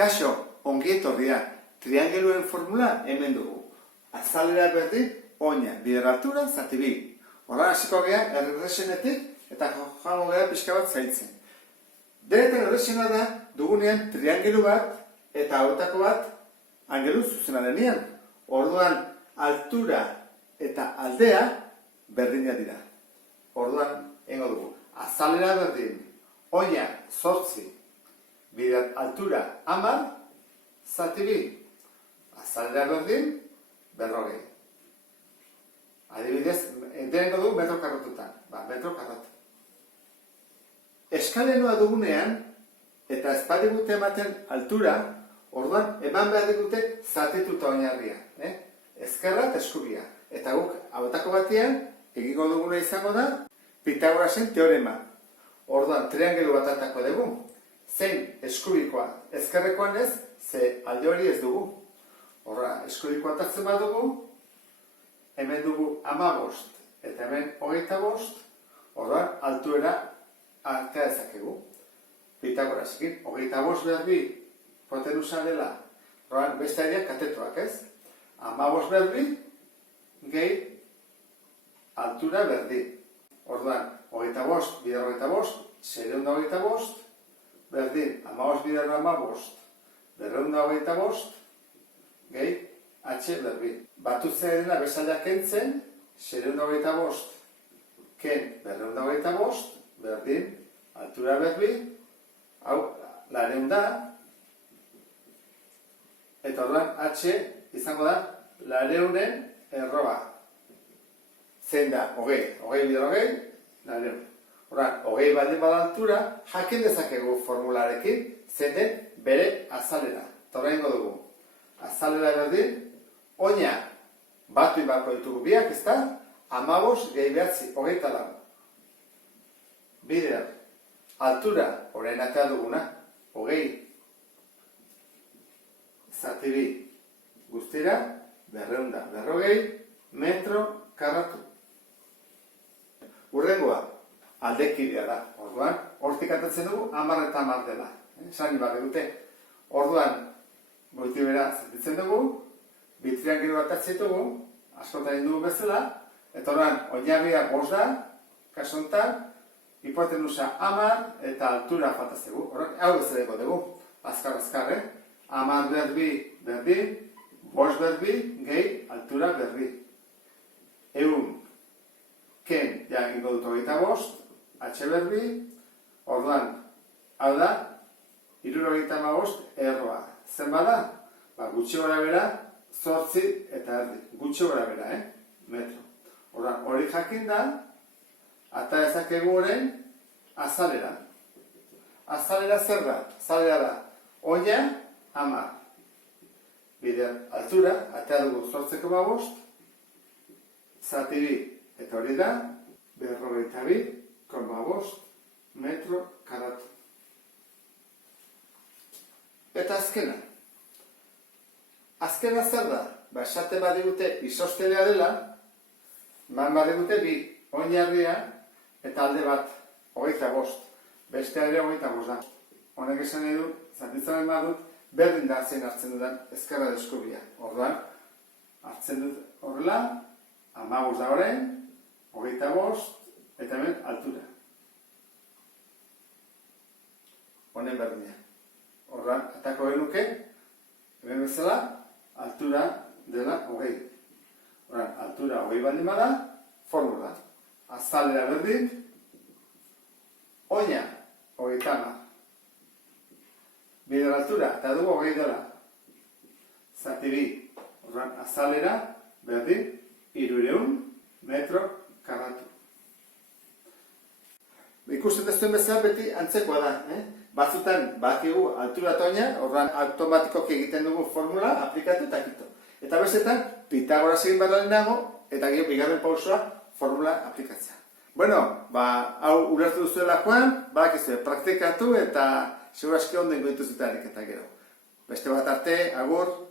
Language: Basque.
Kaixo, ongi etorria, triangeluen formula hemen dugu. Azalera berdin, oina, bider altura, zati bi. Horra hasiko gea, erresenetik eta joango gea pixka bat zailtzen. Denetan erresena da, dugunean triangelu bat eta hauetako bat angelu zuzena denean. Orduan, altura eta aldea berdina dira. Orduan, hengo dugu. Azalera berdin, oina, 8, bider altura 10, zati bi. Azalera berdin, 40. Adibidez, deneko dugu metro karratutan. Metro karratu. Eskalenoa dugunean, eta ez badigute ematen altura, orduan, eman behar digute zatituta oinarria. Ezkerra eta eskubia. Eta guk, hauetako batean, egingo duguna izango da, Pitagorasen teorema. Orduan, triangelu bat atako dugu. Zein eskubikoa, ezkerrekoan ez, ze alde hori ez dugu. Horra, eskubikoa atatzen badugu, hemen dugu 15 eta hemen 25, orduan, altuera artea ezakegu. Pitagorasekin, 25 behar bi, hipotenusa dela, orduan, beste aireak katetuak ez. 15 behar bi, gehi altura berdi. Orduan, 25 bider 25, 625, berdin, 15 bider 15, 225, gehi, H berbi. Batutzea dena bezaldeak kentzen, 625, ken 225, berdin, altura berbi, hau, 400 da, eta orduan H izango da 400-en erroa. Zein da, 20 bider 20, 400. Orduan, 20 baldin bada altura, jakin dezakegu formularekin, zein den bere azalera. Torra ingo dugu. Azalera berdin, oina batu inbako ditugu biak, ez da? 15 gehi behatzi, 24. Bider, altura, orain atea duguna, 20. Zati bi, guztira, 200, 40 metro karratu. Urrengoa, aldekidea da. Orduan, hortik atatzen dugu, 10 eta 10 dela. Esan bat dute. Orduan, goiti bera zatitzen dugu, bi triangelu bat atzen dugu, askotan dugu bezala, eta orduan, oinarria 5 da, kasu honetan, hipotenusa 10 eta altura faltazegu. Orduan, hau bezaleko dugu, azkar, 10 berbi berdin, 5 berbi, gehi altura berbi. Egun, ken, ja egingo dut 25, H berbi, orduan, hau da, 75 erroa. Zen bada? Gutxi gora bera, 8 eta erdi. Gutxi gora bera, metro. Orduan, hori jakin da, eta ezakegu orain, azalera. Azalera zer da? Azalera da, oina, 10. Bider, altura, atea dugu 8,5, zati bi, eta hori da, 42,5 metro karatu. Eta azkena. Azkena zer da? Esate badigute isostelea dela, badigute bi oinarria eta alde bat 25. Beste ere 25 da. Honek esan edu, zatitzen badut, berdin da zein hartzen dudan ezkerra deskubia. Orduan, hartzen dut horrela, 15 da orain, 25, eta hemen altura. Honen berdina. Horran, atako genuke, hemen bezala, altura dela 20. Horran, altura 20 baldin bada, formula. Azalera berdin, oina, 30. Bider altura, eta dugu 20 dela. Zati bi, horran, azalera berdin, 300 metro karratu. Ikusten dezuen bezala beti antzekoa da. Batzutan bakigu altura eta oina, horran automatikoki egiten dugu formula, aplikatu eta kito. Eta bestetan, Pitagoras egin behar nago, eta gero bigarren pausoa formula aplikatzea. Bueno, hau ulertu duzuela joan, badakizue, praktikatu eta seguraski ondo ingoitu zutarik eta gero. Beste bat arte, agur.